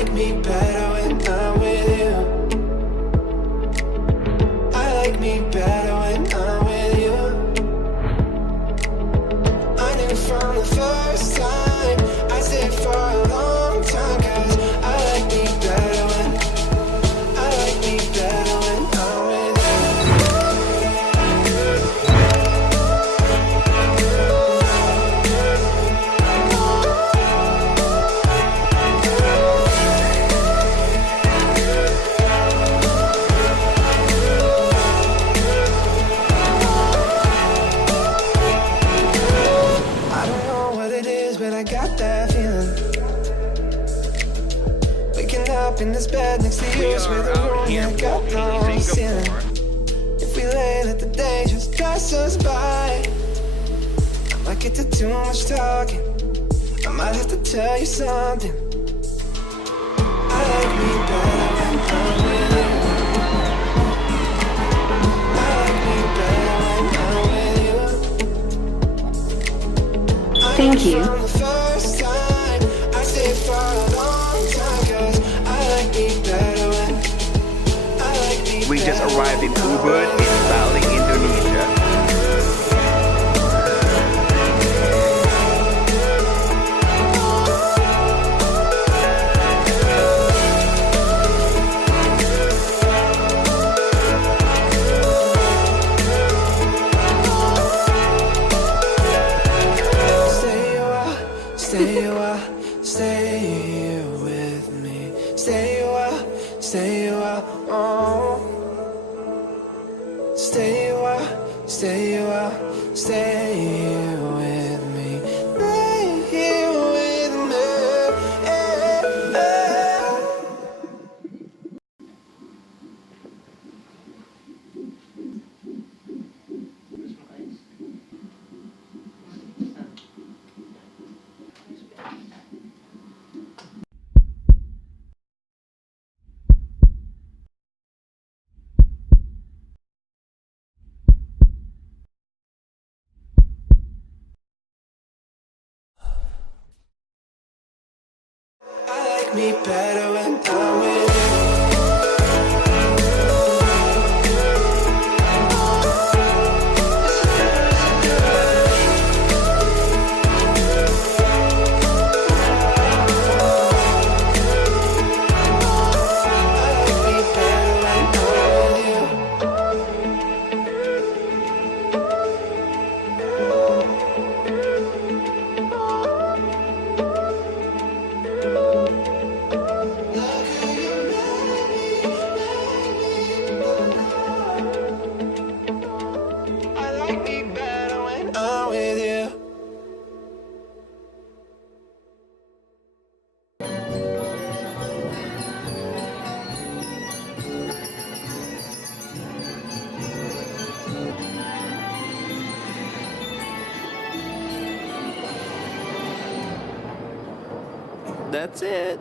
like me better when I'm with you. I like me better when I'm with you. I knew from the first time I stayed for a long time, 'cause I like me better when I like me better when I'm with you. I don't know what it is, but I got that feeling. Waking up in this bed next to you is where the room ain't got no ceiling. If we lay, let the day just pass us by. I might get to too much talking. I might have to tell you something. I like me better when I'm with you. I like me better when I'm with you. Thank you. From the first time I stayed for a long time, 'cause I like me better when I like me. We just arrived in Ubud in Bali, Indonesia. Stay a while, stay here with me. Stay a while, oh. Stay a while, stay here with me. Stay here with me. I like me better when I'm with you. That's it.